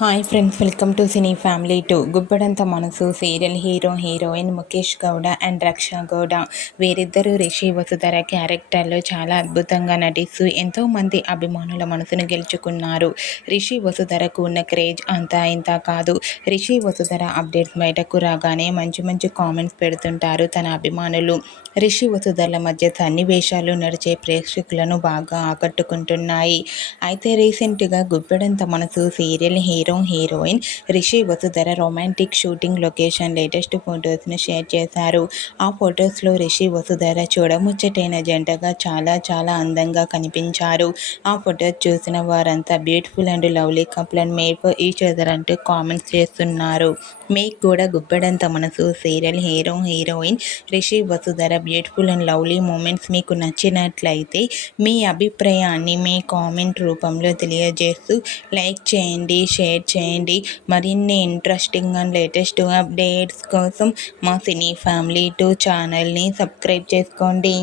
Hi friends welcome to cine family two. Guppedantha Manasu serial hero heroine Mukesh Gowda and Raksha Gowda. వీరిద్దరూ రిషి వసుధర క్యారెక్టర్లో చాలా అద్భుతంగా నటిస్తూ ఎంతోమంది అభిమానుల మనసును గెలుచుకున్నారు. రిషి వసుధరకు ఉన్న క్రేజ్ అంతా ఇంత కాదు. రిషి వసుధర అప్డేట్స్ బయటకు రాగానే మంచి మంచి కామెంట్స్ పెడుతుంటారు తన అభిమానులు. రిషి వసుధరల మధ్య సన్నివేశాలు నడిచే ప్రేక్షకులను బాగా ఆకట్టుకుంటున్నాయి. అయితే రీసెంట్గా Guppedantha Manasu serial hero hero heroine Rishi Vasudhara romantic shooting location latest ఫొటోస్ను share చేశారు. ఆ ఫొటోస్లో రిషి వసుధర చూడముచ్చటైన జంటగా చాలా చాలా అందంగా కనిపించారు. ఆ ఫొటోస్ చూసిన వారంతా beautiful and lovely couple and made for each other అంటూ కామెంట్స్ చేస్తున్నారు. మీకు కూడా Guppedantha Manasu serial hero heroine Rishi Vasudhara beautiful and lovely moments మీకు నచ్చినట్లయితే మీ అభిప్రాయాన్ని మీ కామెంట్ రూపంలో తెలియజేస్తూ లైక్ చేయండి షేర్ షేర్ చేయండి. మరిన్ని ఇంట్రెస్టింగ్ అండ్ లేటెస్ట్ అప్డేట్స్ కోసం మా సినీ ఫ్యామిలీ టూ ఛానల్ని సబ్స్క్రైబ్ చేసుకోండి.